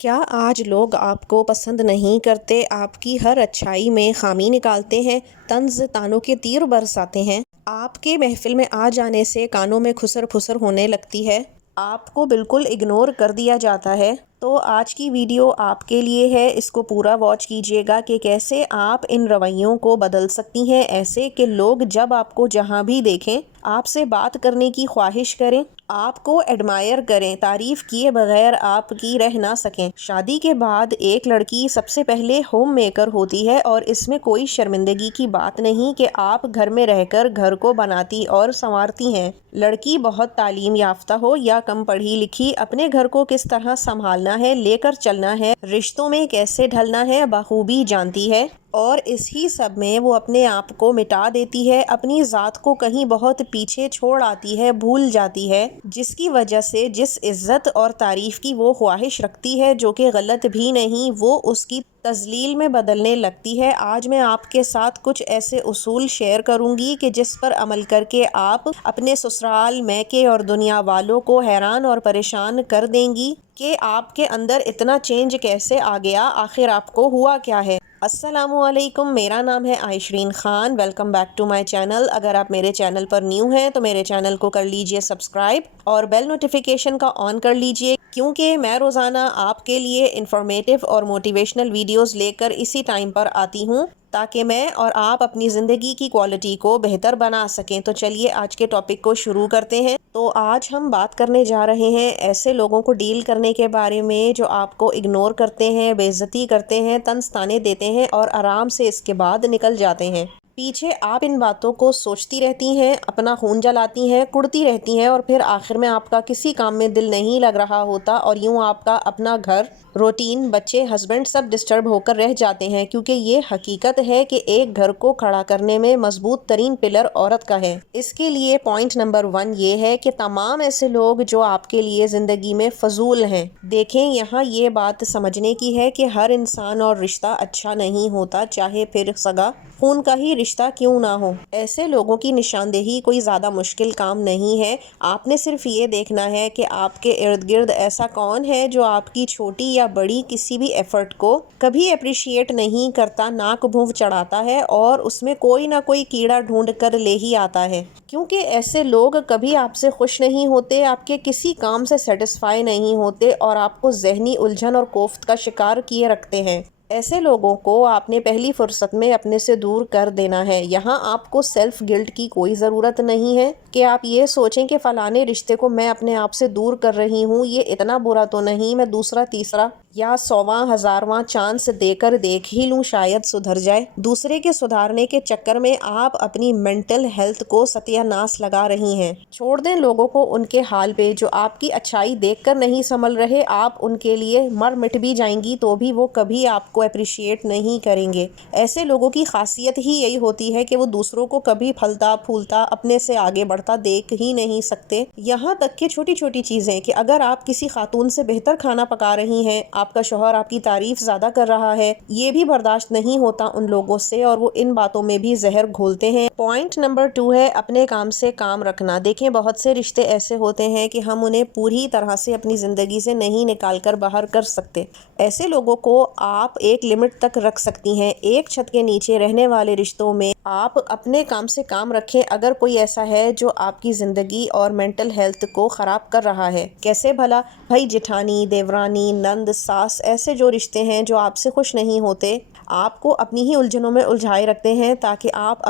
کیا آج لوگ آپ کو پسند نہیں کرتے؟ آپ کی ہر اچھائی میں خامی نکالتے ہیں، طنز طعنوں کے تیر برساتے ہیں؟ آپ کے محفل میں آ جانے سے کانوں میں خسر پھسر ہونے لگتی ہے؟ آپ کو بالکل اگنور کر دیا جاتا ہے؟ تو آج کی ویڈیو آپ کے لیے ہے، اس کو پورا واچ کیجیے گا کہ کیسے آپ ان رویوں کو بدل سکتی ہیں، ایسے کہ لوگ جب آپ کو جہاں بھی دیکھیں آپ سے بات کرنے کی خواہش کریں، آپ کو ایڈمائر کریں، تعریف کیے بغیر آپ کی رہ نہ سکیں۔ شادی کے بعد ایک لڑکی سب سے پہلے ہوم میکر ہوتی ہے، اور اس میں کوئی شرمندگی کی بات نہیں کہ آپ گھر میں رہ کر گھر کو بناتی اور سنوارتی ہیں۔ لڑکی بہت تعلیم یافتہ ہو یا کم پڑھی لکھی، اپنے گھر کو کس طرح سنبھالنا ہے، لے کر چلنا ہے، رشتوں میں کیسے ڈھلنا ہے، بخوبی جانتی ہے، اور اس ہی سب میں وہ اپنے آپ کو مٹا دیتی ہے، اپنی ذات کو کہیں بہت پیچھے چھوڑ آتی ہے، بھول جاتی ہے، جس کی وجہ سے جس عزت اور تعریف کی وہ خواہش رکھتی ہے، جو کہ غلط بھی نہیں، وہ اس کی تذلیل میں بدلنے لگتی ہے۔ آج میں آپ کے ساتھ کچھ ایسے اصول شیئر کروں گی کہ جس پر عمل کر کے آپ اپنے سسرال، میکے اور دنیا والوں کو حیران اور پریشان کر دیں گی کہ آپ کے اندر اتنا چینج کیسے آ گیا، آخر آپ کو ہوا کیا ہے۔ السلام علیکم، میرا نام ہے Aishrin Khan, welcome back to my channel. اگر آپ میرے چینل پر نیو ہیں تو میرے چینل کو کر لیجئے سبسکرائب اور بیل نوٹیفیکیشن کا آن کر لیجئے، کیونکہ میں روزانہ آپ کے لیے انفارمیٹیو اور موٹیویشنل ویڈیوز لے کر اسی ٹائم پر آتی ہوں، تاکہ میں اور آپ اپنی زندگی کی کوالٹی کو بہتر بنا سکیں۔ تو چلیے آج کے ٹاپک کو شروع کرتے ہیں۔ تو آج ہم بات کرنے جا رہے ہیں ایسے لوگوں کو ڈیل کرنے کے بارے میں جو آپ کو اگنور کرتے ہیں، بے عزتی کرتے ہیں، طنز طعنے دیتے ہیں اور آرام سے اس کے بعد نکل جاتے ہیں۔ پیچھے آپ ان باتوں کو سوچتی رہتی ہیں، اپنا خون جلاتی ہیں، کڑتی رہتی ہیں، اور پھر آخر میں آپ کا کسی کام میں دل نہیں لگ رہا ہوتا، اور یوں آپ کا اپنا گھر، روٹین، بچے، ہسبینڈ سب ڈسٹرب ہو کر رہ جاتے ہیں، کیونکہ یہ حقیقت ہے کہ ایک گھر کو کھڑا کرنے میں مضبوط ترین پلر عورت کا ہے۔ اس کے لیے پوائنٹ نمبر 1 یہ ہے کہ تمام ایسے لوگ جو آپ کے لیے زندگی میں فضول ہیں۔ دیکھیں، یہاں یہ بات سمجھنے کی ہے کہ ہر انسان اور رشتہ اچھا نہیں ہوتا، چاہے پھر سگا خون کا ہی رشتہ کیوں نہ ہو۔ ایسے لوگوں کی نشاندہی کوئی زیادہ مشکل کام نہیں ہے، آپ نے صرف یہ دیکھنا ہے کہ آپ کے ارد گرد ایسا کون ہے جو آپ کی چھوٹی یا بڑی کسی بھی ایفرٹ کو کبھی اپریشیٹ نہیں کرتا، ناک بھونو چڑھاتا ہے اور اس میں کوئی نہ کوئی کیڑا ڈھونڈ کر لے ہی آتا ہے، کیونکہ ایسے لوگ کبھی آپ سے خوش نہیں ہوتے، آپ کے کسی کام سے سیٹسفائی نہیں ہوتے، اور آپ کو ذہنی الجھن اور کوفت کا شکار کیے رکھتے ہیں۔ ایسے لوگوں کو آپ نے پہلی فرصت میں اپنے سے دور کر دینا ہے۔ یہاں آپ کو سیلف گلٹ کی کوئی ضرورت نہیں ہے کہ آپ یہ سوچیں کہ فلانے رشتے کو میں اپنے آپ سے دور کر رہی ہوں، یہ اتنا برا تو نہیں، میں دوسرا، تیسرا یا 100واں 1000واں چانس دے کر دیکھ ہی لوں، شاید سدھر جائے۔ دوسرے کے سدھارنے کے چکر میں آپ اپنی مینٹل ہیلتھ کو ستیہ ناش لگا رہی ہیں۔ چھوڑ دیں لوگوں کو ان کے حال پہ، جو آپ کی اچھائی دیکھ کر نہیں سنبھل رہے۔ آپ ان کے لیے مر مٹ بھی جائیں گی تو بھی وہ کبھی آپ کو اپریشیٹ نہیں کریں گے۔ ایسے لوگوں کی خاصیت ہی یہی ہوتی ہے کہ وہ دوسروں کو کبھی پھلتا پھولتا، اپنے سے آگے بڑھتا دیکھ ہی نہیں سکتے۔ یہاں تک کہ چھوٹی چھوٹی چیزیں، کہ اگر آپ کسی خاتون سے بہتر کھانا پکا رہی ہیں، آپ کا شوہر آپ کی تعریف زیادہ کر رہا ہے، یہ بھی برداشت نہیں ہوتا ان لوگوں سے، اور وہ ان باتوں میں بھی زہر گھولتے ہیں۔ پوائنٹ نمبر 2 ہے اپنے کام سے کام رکھنا۔ دیکھیں، بہت سے رشتے ایسے ہوتے ہیں کہ ہم انہیں پوری طرح سے اپنی زندگی سے نہیں نکال کر باہر کر سکتے۔ ایسے لوگوں کو آپ ایک لمٹ تک رکھ سکتی ہیں۔ ایک چھت کے نیچے رہنے والے رشتوں میں آپ اپنے کام سے کام رکھیں۔ اگر کوئی ایسا ہے جو آپ کی زندگی اور مینٹل ہیلتھ کو خراب کر رہا ہے، کیسے بھلا؟ بھائی جٹھانی، دیورانی، نند، ساس، ایسے جو رشتے ہیں جو آپ سے خوش نہیں ہوتے، آپ کو اپنی ہی الجھنوں میں الجھائے رکھتے ہیں، تاکہ آپ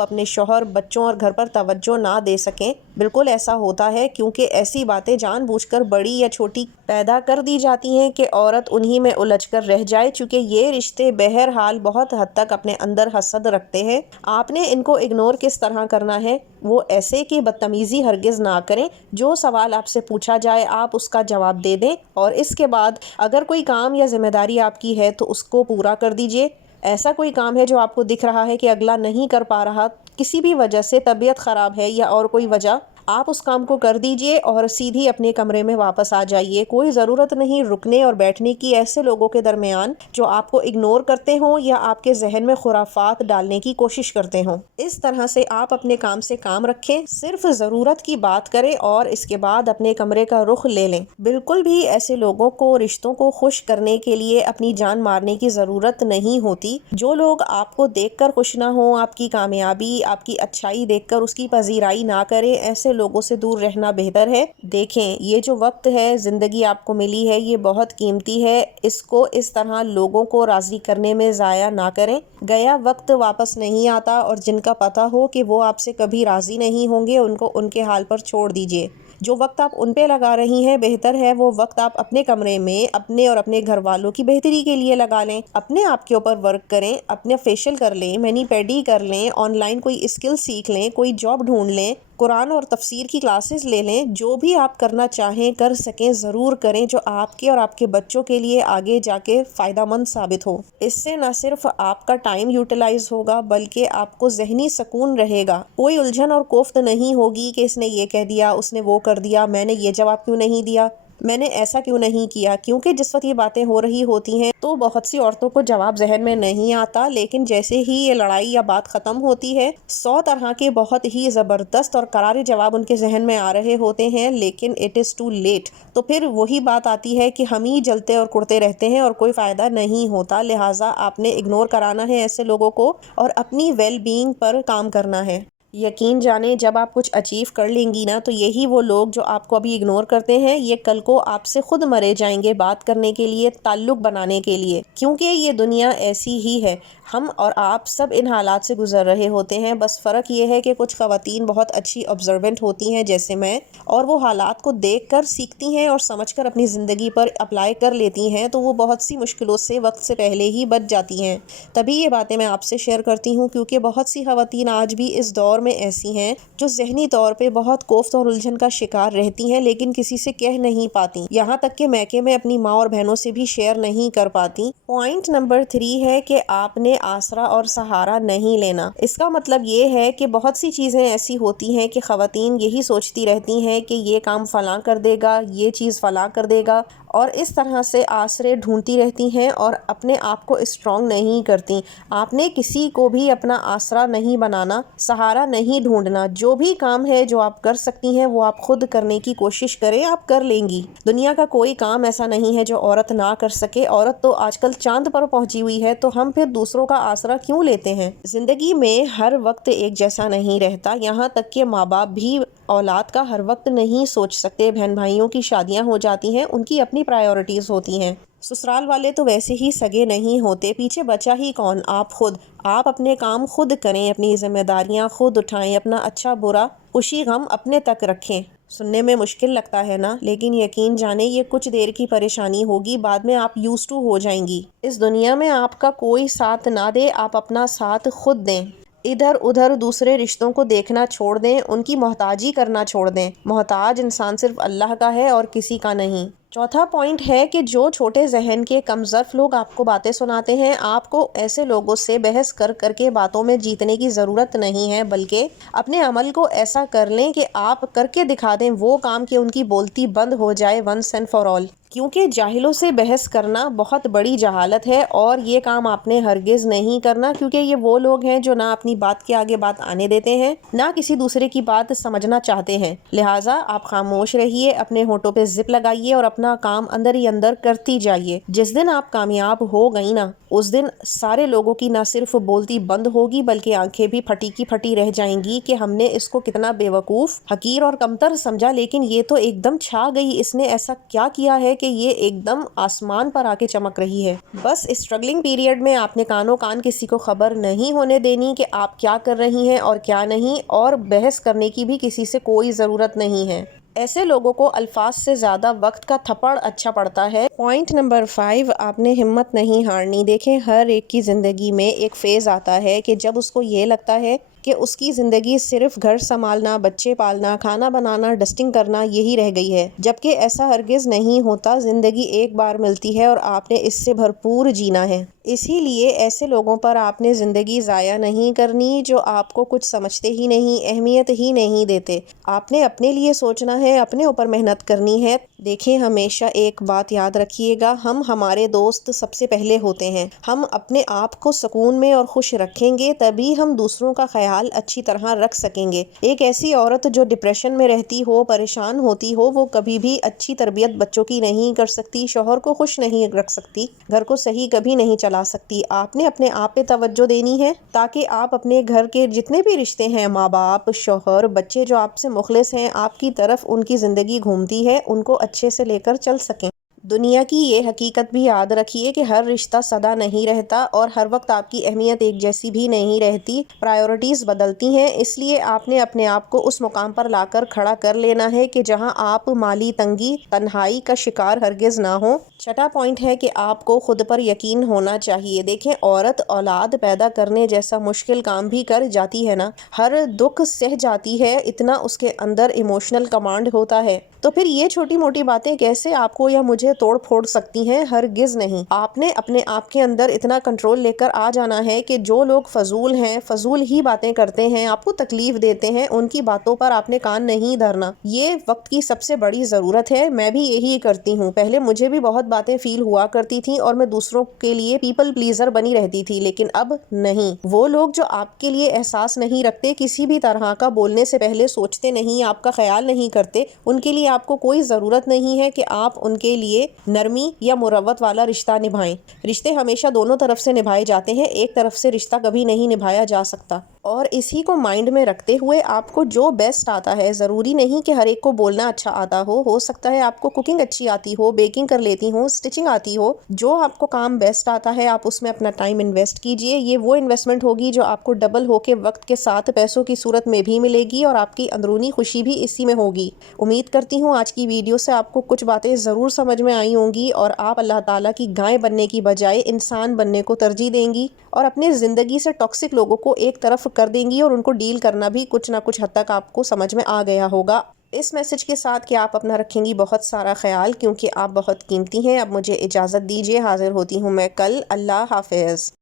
اپنے شوہر، بچوں اور گھر پر توجہ نہ دے سکیں۔ بالکل ایسا ہوتا ہے، کیونکہ ایسی باتیں جان بوجھ کر بڑی یا چھوٹی پیدا کر دی جاتی ہیں کہ عورت انہی میں الجھ کر رہ جائے۔ چونکہ یہ رشتے بہرحال بہت حد تک اپنے اندر حسد رکھتے ہیں۔ آپ نے ان کو اگنور کس طرح کرنا ہے؟ وہ ایسے کہ بدتمیزی ہرگز نہ کریں۔ جو سوال آپ سے پوچھا جائے آپ اس کا جواب دے دیں، اور اس کے بعد اگر کوئی کام یا ذمہ داری آپ کی ہے تو اس کو پورا کر دیجئے۔ ایسا کوئی کام ہے جو آپ کو دکھ رہا ہے کہ اگلا نہیں کر پا رہا، کسی بھی وجہ سے طبیعت خراب ہے یا اور کوئی وجہ، آپ اس کام کو کر دیجئے اور سیدھی اپنے کمرے میں واپس آ جائیے۔ کوئی ضرورت نہیں رکنے اور بیٹھنے کی ایسے لوگوں کے درمیان جو آپ کو اگنور کرتے ہوں یا آپ کے ذہن میں خرافات ڈالنے کی کوشش کرتے ہوں۔ اس طرح سے آپ اپنے کام سے کام رکھیں، صرف ضرورت کی بات کریں اور اس کے بعد اپنے کمرے کا رخ لے لیں۔ بالکل بھی ایسے لوگوں کو رشتوں کو خوش کرنے کے لیے اپنی جان مارنے کی ضرورت نہیں ہوتی۔ جو لوگ آپ کو دیکھ کر خوش نہ ہوں، آپ کی کامیابی، آپ کی اچھائی دیکھ کر اس کی پذیرائی نہ کریں، ایسے لوگوں سے دور رہنا بہتر ہے۔ دیکھیں، یہ جو وقت ہے، زندگی آپ کو ملی ہے، یہ بہت قیمتی ہے۔ اس کو اس طرح لوگوں کو راضی کرنے میں ضائع نہ کریں۔ گیا وقت واپس نہیں آتا اور جن کا پتہ ہو کہ وہ آپ سے کبھی راضی نہیں ہوں گے، ان کو ان کے حال پر چھوڑ دیجیے۔ جو وقت آپ ان پہ لگا رہی ہیں، بہتر ہے وہ وقت آپ اپنے کمرے میں اپنے اور اپنے گھر والوں کی بہتری کے لیے لگا لیں۔ اپنے آپ کے اوپر ورک کریں، اپنے فیشل کر لیں، مینی پیڈی کر لیں، آن لائن کوئی اسکل سیکھ لیں، کوئی جاب ڈھونڈ لیں، قرآن اور تفسیر کی کلاسز لے لیں۔ جو بھی آپ کرنا چاہیں، کر سکیں، ضرور کریں، جو آپ کے اور آپ کے بچوں کے لیے آگے جا کے فائدہ مند ثابت ہو۔ اس سے نہ صرف آپ کا ٹائم یوٹیلائز ہوگا بلکہ آپ کو ذہنی سکون رہے گا۔ کوئی الجھن اور کوفت نہیں ہوگی کہ اس نے یہ کہہ دیا، اس نے وہ کر دیا، میں نے یہ جواب کیوں نہیں دیا، میں نے ایسا کیوں نہیں کیا۔ کیونکہ جس وقت یہ باتیں ہو رہی ہوتی ہیں تو بہت سی عورتوں کو جواب ذہن میں نہیں آتا، لیکن جیسے ہی یہ لڑائی یا بات ختم ہوتی ہے 100 طرح کے بہت ہی زبردست اور کرارے جواب ان کے ذہن میں آ رہے ہوتے ہیں، لیکن اٹ از ٹو لیٹ۔ تو پھر وہی بات آتی ہے کہ ہم ہی جلتے اور کڑتے رہتے ہیں اور کوئی فائدہ نہیں ہوتا۔ لہٰذا آپ نے اگنور کرانا ہے ایسے لوگوں کو اور اپنی ویل بینگ پر کام کرنا ہے۔ یقین جانیں، جب آپ کچھ اچیو کر لیں گی نا تو یہی وہ لوگ جو آپ کو ابھی اگنور کرتے ہیں، یہ کل کو آپ سے خود مرے جائیں گے بات کرنے کے لیے، تعلق بنانے کے لیے، کیونکہ یہ دنیا ایسی ہی ہے۔ ہم اور آپ سب ان حالات سے گزر رہے ہوتے ہیں، بس فرق یہ ہے کہ کچھ خواتین بہت اچھی آبزروینٹ ہوتی ہیں جیسے میں، اور وہ حالات کو دیکھ کر سیکھتی ہیں اور سمجھ کر اپنی زندگی پر اپلائی کر لیتی ہیں، تو وہ بہت سی مشکلوں سے وقت سے پہلے ہی بچ جاتی ہیں۔ تبھی یہ باتیں میں آپ سے شیئر کرتی ہوں، کیونکہ بہت سی خواتین آج بھی اس دور میں ایسی ہیں جو ذہنی طور پہ بہت کوفت اور الجھن کا شکار رہتی ہیں، لیکن کسی سے کہہ نہیں پاتی، یہاں تک کہ میکے میں اپنی ماں اور بہنوں سے بھی شیئر نہیں کر پاتی۔ پوائنٹ نمبر 3 ہے کہ آپ نے آسرا اور سہارا نہیں لینا۔ اس کا مطلب یہ ہے کہ بہت سی چیزیں ایسی ہوتی ہیں کہ خواتین یہی سوچتی رہتی ہیں کہ یہ کام فلاں کر دے گا، یہ چیز فلاں کر دے گا، اور اس طرح سے آسرے ڈھونڈتی رہتی ہیں اور اپنے آپ کو اسٹرانگ نہیں کرتی۔ آپ نے کسی کو بھی اپنا آسرا نہیں بنانا، سہارا نہیں ڈھونڈنا۔ جو بھی کام ہے جو آپ کر سکتی ہیں وہ آپ خود کرنے کی کوشش کریں، آپ کر لیں گی۔ دنیا کا کوئی کام ایسا نہیں ہے جو عورت نہ کر سکے۔ عورت تو آج کل چاند پر پہنچی ہوئی ہے، تو ہم پھر دوسروں کا آسرا کیوں لیتے ہیں؟ زندگی میں ہر وقت ایک جیسا نہیں رہتا، یہاں تک کہ ماں باپ بھی اولاد کا ہر وقت نہیں سوچ سکتے۔ بہن بھائیوں کی شادیاں ہو جاتی ہیں، ان کی اپنی پرائیورٹیز ہوتی ہیں۔ سسرال والے تو ویسے ہی سگے نہیں ہوتے، پیچھے بچا ہی کون؟ آپ خود۔ آپ اپنے کام خود کریں، اپنی ذمہ داریاں خود اٹھائیں، اپنا اچھا برا خوشی غم اپنے تک رکھیں۔ سننے میں مشکل لگتا ہے نا، لیکن یقین جانیں یہ کچھ دیر کی پریشانی ہوگی، بعد میں آپ یوز ٹو ہو جائیں گی۔ اس دنیا میں آپ کا کوئی ساتھ نہ دے، آپ اپنا ساتھ خود دیں۔ ادھر ادھر دوسرے رشتوں کو دیکھنا چھوڑ دیں، ان کی محتاجی کرنا چھوڑ دیں۔ محتاج انسان صرف اللہ کا ہے اور کسی کا نہیں۔ چوتھا پوائنٹ ہے کہ جو چھوٹے ذہن کے کم ظرف لوگ آپ کو باتیں سناتے ہیں، آپ کو ایسے لوگوں سے بحث کر کر کے باتوں میں جیتنے کی ضرورت نہیں ہے، بلکہ اپنے عمل کو ایسا کر لیں کہ آپ کر کے دکھا دیں وہ کام کہ ان کی بولتی بند ہو جائے ونس اینڈ فار آل۔ کیونکہ جاہلوں سے بحث کرنا بہت بڑی جہالت ہے، اور یہ کام آپ نے ہرگز نہیں کرنا، کیونکہ یہ وہ لوگ ہیں جو نہ اپنی بات کے آگے بات آنے دیتے ہیں، نہ کسی دوسرے کی بات سمجھنا چاہتے ہیں۔ لہٰذا آپ خاموش رہیے، اپنے ہونٹوں پہ زپ لگائیے اور اپنا کام اندر ہی اندر کرتی جائیے۔ جس دن آپ کامیاب ہو گئی نا، اس دن سارے لوگوں کی نہ صرف بولتی بند ہوگی بلکہ آنکھیں بھی پھٹی کی پھٹی رہ جائیں گی کہ ہم نے اس کو کتنا بے وقوف، حقیر اور کمتر سمجھا، لیکن یہ تو ایک دم چھا گئی، اس نے ایسا کیا کیا ہے کہ یہ ایک دم آسمان پر آ کے چمک رہی ہے۔ بس اسٹرگلنگ پیریڈ میں آپ نے کانوں کان کسی کو خبر نہیں ہونے دینی کہ آپ کیا کر رہی ہیں اور کیا نہیں، اور بحث کرنے کی بھی کسی سے کوئی ضرورت نہیں ہے۔ ایسے لوگوں کو الفاظ سے زیادہ وقت کا تھپڑ اچھا پڑتا ہے۔ پوائنٹ نمبر 5، آپ نے ہمت نہیں ہارنی۔ دیکھیں، ہر ایک کی زندگی میں ایک فیز آتا ہے کہ جب اس کو یہ لگتا ہے کہ اس کی زندگی صرف گھر سنبھالنا، بچے پالنا، کھانا بنانا، ڈسٹنگ کرنا یہی رہ گئی ہے، جبکہ ایسا ہرگز نہیں ہوتا۔ زندگی ایک بار ملتی ہے اور آپ نے اس سے بھرپور جینا ہے۔ اسی لیے ایسے لوگوں پر آپ نے زندگی ضائع نہیں کرنی جو آپ کو کچھ سمجھتے ہی نہیں، اہمیت ہی نہیں دیتے۔ آپ نے اپنے لیے سوچنا ہے، اپنے اوپر محنت کرنی ہے۔ دیکھیں، ہمیشہ ایک بات یاد رکھیے گا، ہمارے دوست سب سے پہلے ہوتے ہیں۔ ہم اپنے آپ کو سکون میں اور خوش رکھیں گے تبھی ہم دوسروں کا خیال اچھی طرح رکھ سکیں گے۔ ایک ایسی عورت جو ڈپریشن میں رہتی ہو، پریشان ہوتی ہو، وہ کبھی بھی اچھی تربیت بچوں کی نہیں کر سکتی، شوہر کو خوش نہیں رکھ سکتی، گھر کو صحیح کبھی نہیں چلا سکتی۔ آپ نے اپنے آپ پہ توجہ دینی ہے تاکہ آپ اپنے گھر کے جتنے بھی رشتے ہیں، ماں باپ، شوہر، بچے جو آپ سے مخلص ہیں، آپ کی طرف ان کی زندگی گھومتی ہے، ان کو اچھے سے لے کر چل سکیں۔ دنیا کی یہ حقیقت بھی یاد رکھیے کہ ہر رشتہ سدا نہیں رہتا اور ہر وقت آپ کی اہمیت ایک جیسی بھی نہیں رہتی، پرائیورٹیز بدلتی ہیں۔ اس لیے آپ نے اپنے آپ کو اس مقام پر لا کر کھڑا کر لینا ہے کہ جہاں آپ مالی تنگی، تنہائی کا شکار ہرگز نہ ہوں۔ چھٹا پوائنٹ ہے کہ آپ کو خود پر یقین ہونا چاہیے۔ دیکھیں، عورت اولاد پیدا کرنے جیسا مشکل کام بھی کر جاتی ہے نا، ہر دکھ سہ جاتی ہے، اتنا اس کے اندر ایموشنل کمانڈ ہوتا ہے، تو پھر یہ چھوٹی موٹی باتیں کیسے آپ کو یا مجھے توڑ پھوڑ سکتی ہیں؟ ہرگز نہیں۔ آپ نے اپنے آپ کے اندر اتنا کنٹرول لے کر آ جانا ہے کہ جو لوگ فضول ہیں، فضول ہی باتیں کرتے ہیں، آپ کو تکلیف دیتے ہیں، ان کی باتوں پر آپ نے کان نہیں دھرنا۔ یہ وقت کی سب سے بڑی ضرورت ہے۔ میں بھی یہی کرتی ہوں۔ پہلے مجھے بھی بہت باتیں فیل ہوا کرتی تھیں اور میں دوسروں کے لیے پیپل پلیزر بنی رہتی تھی، لیکن اب نہیں۔ وہ لوگ جو آپ کے لیے احساس نہیں رکھتے، کسی بھی طرح کا بولنے سے پہلے سوچتے نہیں، آپ کا خیال نہیں کرتے، ان کے لیے آپ کو کوئی ضرورت نہیں ہے کہ آپ ان کے لیے نرمی یا مروت والا رشتہ نبھائیں۔ رشتے ہمیشہ دونوں طرف سے نبھائے جاتے ہیں، ایک طرف سے رشتہ کبھی نہیں نبھایا جا سکتا۔ اور اسی کو مائنڈ میں رکھتے ہوئے آپ کو جو بیسٹ آتا ہے، ضروری نہیں کہ ہر ایک کو بولنا اچھا آتا ہو سکتا ہے آپ کو کوکنگ اچھی آتی ہو، بیکنگ کر لیتی ہو، سٹچنگ آتی ہو، جو آپ کو کام بیسٹ آتا ہے آپ اس میں اپنا ٹائم انویسٹ کیجئے۔ یہ وہ انویسٹمنٹ ہوگی جو آپ کو ڈبل ہو کے وقت کے ساتھ پیسوں کی صورت میں بھی ملے گی اور آپ کی اندرونی خوشی بھی اسی میں ہوگی۔ امید کرتی ہوں آج کی ویڈیو سے آپ کو کچھ باتیں ضرور سمجھ میں آئی ہوں گی اور آپ اللہ تعالیٰ کی گائے بننے کی بجائے انسان بننے کو ترجیح دیں گی اور اپنی زندگی سے ٹاکسک لوگوں کو ایک طرف کر دیں گی اور ان کو ڈیل کرنا بھی کچھ نہ کچھ حد تک آپ کو سمجھ میں آ گیا ہوگا۔ اس میسج کے ساتھ کہ آپ اپنا رکھیں گی بہت سارا خیال، کیونکہ آپ بہت قیمتی ہیں۔ اب مجھے اجازت دیجیے، حاضر ہوتی ہوں میں کل۔ اللہ حافظ۔